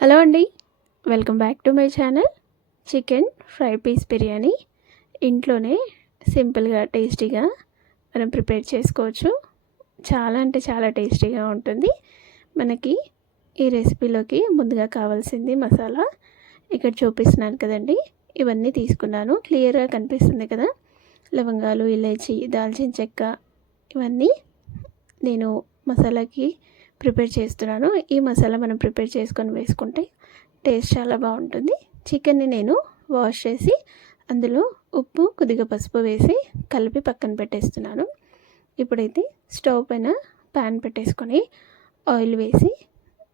Hello అండి. Welcome back to my channel. Chicken fry piece biryani. ఇంట్లోనే సింపుల్గా టేస్టీగా మనం ప్రిపేర్ చేసుకోవచ్చు. చాలా అంటే చాలా టేస్టీగా ఉంటుంది. మనకి ఈ రెసిపీలోకి ముందుగా కావాల్సింది మసాలా. ఇక్కడ చూపిస్తున్నాను కదండి. ఇవన్నీ తీసుకున్నాను. క్లియర్గా కనిపిస్తుంది కదా. లవంగాలు ఇలాచి దాల్చిన చెక్క ఇవన్నీ నేను మసాలాకి ప్రిపేర్ చేస్తున్నాను. ఈ మసాలా మనం ప్రిపేర్ చేసుకొని వేసుకుంటే టేస్ట్ చాలా బాగుంటుంది. చికెన్ని నేను వాష్ చేసి అందులో ఉప్పు కొద్దిగా పసుపు వేసి కలిపి పక్కన పెట్టేస్తున్నాను. ఇప్పుడైతే స్టవ్ పైన ప్యాన్ పెట్టేసుకొని ఆయిల్ వేసి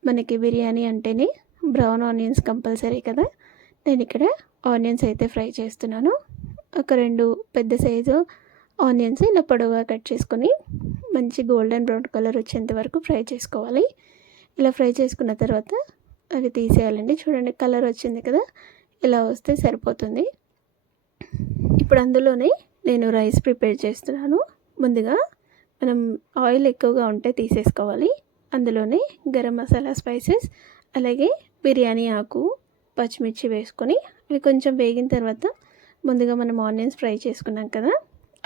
మనకి బిర్యానీ అంటేనే బ్రౌన్ ఆనియన్స్ కంపల్సరీ కదా. నేను ఇక్కడ ఆనియన్స్ అయితే ఫ్రై చేస్తున్నాను. ఒక రెండు పెద్ద సైజు ఆనియన్స్ ఇలా పొడవుగా కట్ చేసుకొని మంచి గోల్డెన్ బ్రౌన్ కలర్ వచ్చేంత వరకు ఫ్రై చేసుకోవాలి. ఇలా ఫ్రై చేసుకున్న తర్వాత అవి తీసేయాలండి. చూడండి కలర్ వచ్చింది కదా? ఇలా వస్తే సరిపోతుంది. ఇప్పుడు అందులోనే నేను రైస్ ప్రిపేర్ చేస్తున్నాను. ముందుగా మనం ఆయిల్ ఎక్కువగా ఉంటే తీసేసుకోవాలి. అందులోనే గరం మసాలా స్పైసెస్ అలాగే బిర్యానీ ఆకు పచ్చిమిర్చి వేసుకొని అవి కొంచెం వేగిన తర్వాత ముందుగా మనం ఆనియన్స్ ఫ్రై చేసుకున్నాం కదా?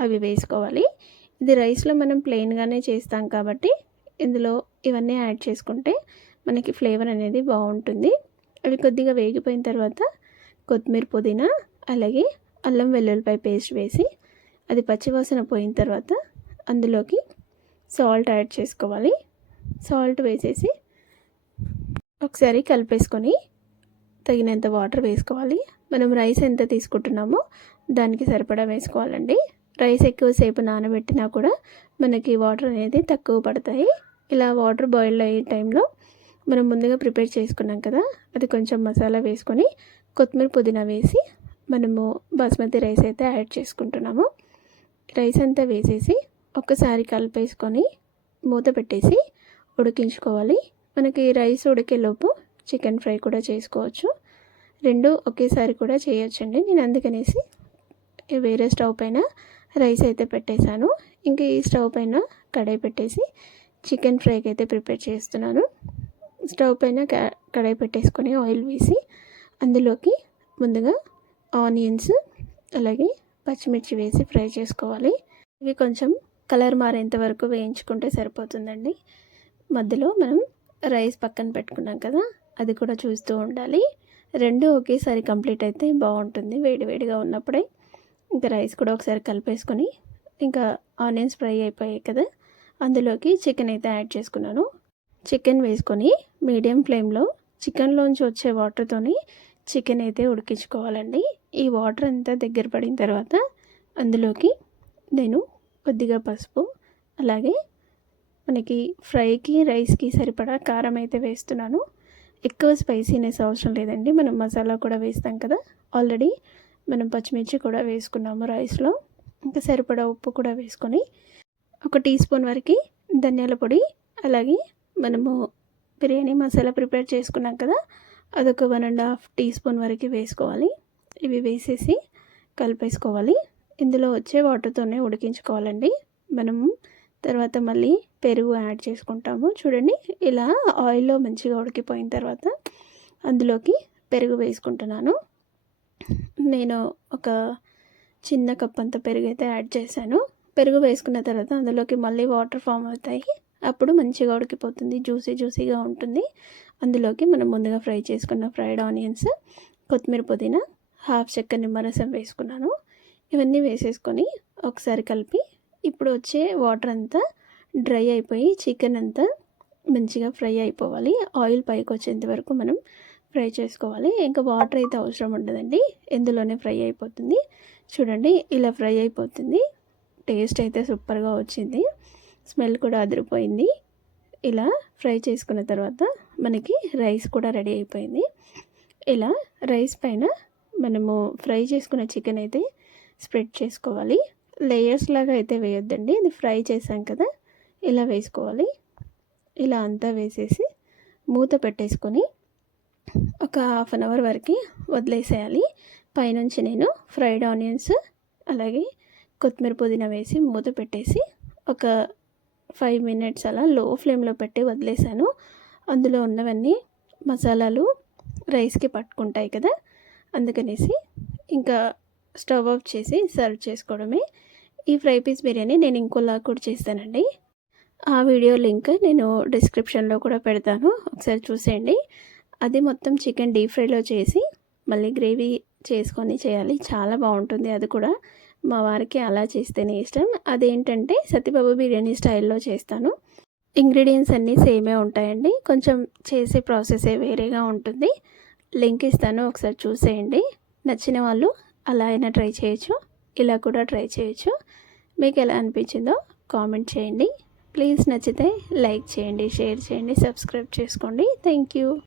అవి వేసుకోవాలి. ఇది రైస్లో మనం ప్లెయిన్గానే చేస్తాం కాబట్టి ఇందులో ఇవన్నీ యాడ్ చేసుకుంటే మనకి ఫ్లేవర్ అనేది బాగుంటుంది. అవి కొద్దిగా వేగిపోయిన తర్వాత కొత్తిమీర పుదీనా అలాగే అల్లం వెల్లుల్లిపాయ పేస్ట్ వేసి అది పచ్చివాసన పోయిన తర్వాత అందులోకి సాల్ట్ యాడ్ చేసుకోవాలి. సాల్ట్ వేసేసి ఒకసారి కలిపేసుకొని తగినంత వాటర్ వేసుకోవాలి. మనం రైస్ ఎంత తీసుకుంటున్నామో దానికి సరిపడా వేసుకోవాలండి. రైస్ ఎక్కువసేపు నానబెట్టినా కూడా మనకి వాటర్ అనేది తక్కువ పడతాయి. ఇలా వాటర్ బాయిల్ అయ్యే టైంలో మనం ముందుగా ప్రిపేర్ చేసుకున్నాం కదా అది కొంచెం మసాలా వేసుకొని కొత్తిమీర పుదీనా వేసి మనము బాస్మతి రైస్ అయితే యాడ్ చేసుకుంటున్నాము. రైస్ అంతా వేసేసి ఒక్కసారి కలిపేసుకొని మూత పెట్టేసి ఉడికించుకోవాలి. మనకి రైస్ ఉడికేలోపు చికెన్ ఫ్రై కూడా చేసుకోవచ్చు. రెండు ఒకేసారి కూడా చేయొచ్చండి. నేను అందుకనేసి వేరే స్టవ్ పైన రైస్ అయితే పెట్టేశాను. ఇంకా ఈ స్టవ్ పైన కడాయి పెట్టేసి చికెన్ ఫ్రైకి అయితే ప్రిపేర్ చేస్తున్నాను. స్టవ్ పైన కడాయి పెట్టేసుకొని ఆయిల్ వేసి అందులోకి ముందుగా ఆనియన్స్ అలాగే పచ్చిమిర్చి వేసి ఫ్రై చేసుకోవాలి. ఇవి కొంచెం కలర్ మారేంత వరకు వేయించుకుంటే సరిపోతుందండి. మధ్యలో మనం రైస్ పక్కన పెట్టుకున్నాం కదా అది కూడా చూస్తూ ఉండాలి. రెండు ఒకేసారి కంప్లీట్ అయితే బాగుంటుంది వేడివేడిగా ఉన్నప్పుడే. ఇంకా రైస్ కూడా ఒకసారి కలిపేసుకొని ఇంకా ఆనియన్స్ ఫ్రై అయిపోయాయి కదా అందులోకి చికెన్ అయితే యాడ్ చేసుకున్నాను. చికెన్ వేసుకొని మీడియం ఫ్లేమ్లో చికెన్లోంచి వచ్చే వాటర్తోని చికెన్ అయితే ఉడికించుకోవాలండి. ఈ వాటర్ అంతా దగ్గర పడిన తర్వాత అందులోకి నేను కొద్దిగా పసుపు అలాగే మనకి ఫ్రైకి రైస్కి సరిపడా కారం అయితే వేస్తున్నాను. ఎక్కువ స్పైసీనెస్ అవసరం లేదండి మనం మసాలా కూడా వేస్తాం కదా. ఆల్రెడీ మనం పచ్చిమిర్చి కూడా వేసుకున్నాము రైస్లో. ఇంకా సరిపడా ఉప్పు కూడా వేసుకొని ఒక టీ స్పూన్ వరకు ధనియాల పొడి అలాగే మనము బిర్యానీ మసాలా ప్రిపేర్ చేసుకున్నాం కదా అదొక one and half teaspoon వరకు వేసుకోవాలి. ఇవి వేసేసి కలిపేసుకోవాలి. ఇందులో వచ్చే వాటర్తోనే ఉడికించుకోవాలండి. మనం తర్వాత మళ్ళీ పెరుగు యాడ్ చేసుకుంటాము. చూడండి ఇలా ఆయిల్లో మంచిగా ఉడికిపోయిన తర్వాత అందులోకి పెరుగు వేసుకుంటున్నాను. నేను ఒక చిన్న కప్ అంత పెరుగు అయితే యాడ్ చేశాను. పెరుగు వేసుకున్న తర్వాత అందులోకి మళ్ళీ వాటర్ ఫామ్ అవుతాయి. అప్పుడు మంచిగా ఉడికిపోతుంది జ్యూసీ జ్యూసీగా ఉంటుంది. అందులోకి మనం ముందుగా ఫ్రై చేసుకున్న ఫ్రైడ్ ఆనియన్స్ కొత్తిమీర పుదీనా హాఫ్ చెక్క నిమ్మరసం వేసుకున్నాను. ఇవన్నీ వేసేసుకొని ఒకసారి కలిపి ఇప్పుడు వచ్చే వాటర్ అంతా డ్రై అయిపోయి చికెన్ అంతా మంచిగా ఫ్రై అయిపోవాలి. ఆయిల్ పైకి వచ్చేంత వరకు మనం ఫ్రై చేసుకోవాలి. ఇంకా వాటర్ అయితే అవసరం ఉండదండి. ఇందులోనే ఫ్రై అయిపోతుంది. చూడండి ఇలా ఫ్రై అయిపోతుంది. టేస్ట్ అయితే సూపర్గా వచ్చింది. స్మెల్ కూడా అదిరిపోయింది. ఇలా ఫ్రై చేసుకున్న తర్వాత మనకి రైస్ కూడా రెడీ అయిపోయింది. ఇలా రైస్ పైన మనము ఫ్రై చేసుకున్న చికెన్ అయితే స్ప్రెడ్ చేసుకోవాలి. లేయర్స్ లాగా అయితే వేయొద్దండి. ఇది ఫ్రై చేసాం కదా ఇలా వేసుకోవాలి. ఇలా అంతా వేసేసి మూత పెట్టేసుకొని ఒక హాఫ్ అన్ అవర్ వరకు వదిలేసేయాలి. పైనుంచి నేను ఫ్రైడ్ ఆనియన్స్ అలాగే కొత్తిమీర పుదీనా వేసి మూత పెట్టేసి ఒక ఫైవ్ మినిట్స్ అలా లో ఫ్లేమ్లో పెట్టి వదిలేసాను. అందులో ఉన్నవన్నీ మసాలాలు రైస్కి పట్టుకుంటాయి కదా అందుకనేసి ఇంకా స్టవ్ ఆఫ్ చేసి సర్వ్ చేసుకోవడమే. ఈ ఫ్రై పీస్ బిర్యానీ నేను ఇంకోలా కూడా చేస్తానండి. ఆ వీడియో లింక్ నేను డిస్క్రిప్షన్లో కూడా పెడతాను. ఒకసారి చూసేయండి. అది మొత్తం చికెన్ డీప్ ఫ్రైలో చేసి మళ్ళీ గ్రేవీ చేసుకొని చేయాలి. చాలా బాగుంటుంది అది కూడా. మా వారికి అలా చేస్తేనే ఇష్టం. అదేంటంటే సత్యబాబు బిర్యానీ స్టైల్లో చేస్తాను. ఇంగ్రీడియంట్స్ అన్నీ సేమే ఉంటాయండి. కొంచెం చేసే ప్రాసెసే వేరేగా ఉంటుంది. లింక్ ఇస్తాను ఒకసారి చూసేయండి. నచ్చిన వాళ్ళు అలా అయినా ట్రై చేయొచ్చు. ఇలా కూడా ట్రై చేయొచ్చు. మీకు ఎలా అనిపించిందో కామెంట్ చేయండి. ప్లీజ్ నచ్చితే లైక్ చేయండి షేర్ చేయండి సబ్స్క్రైబ్ చేసుకోండి. Thank you.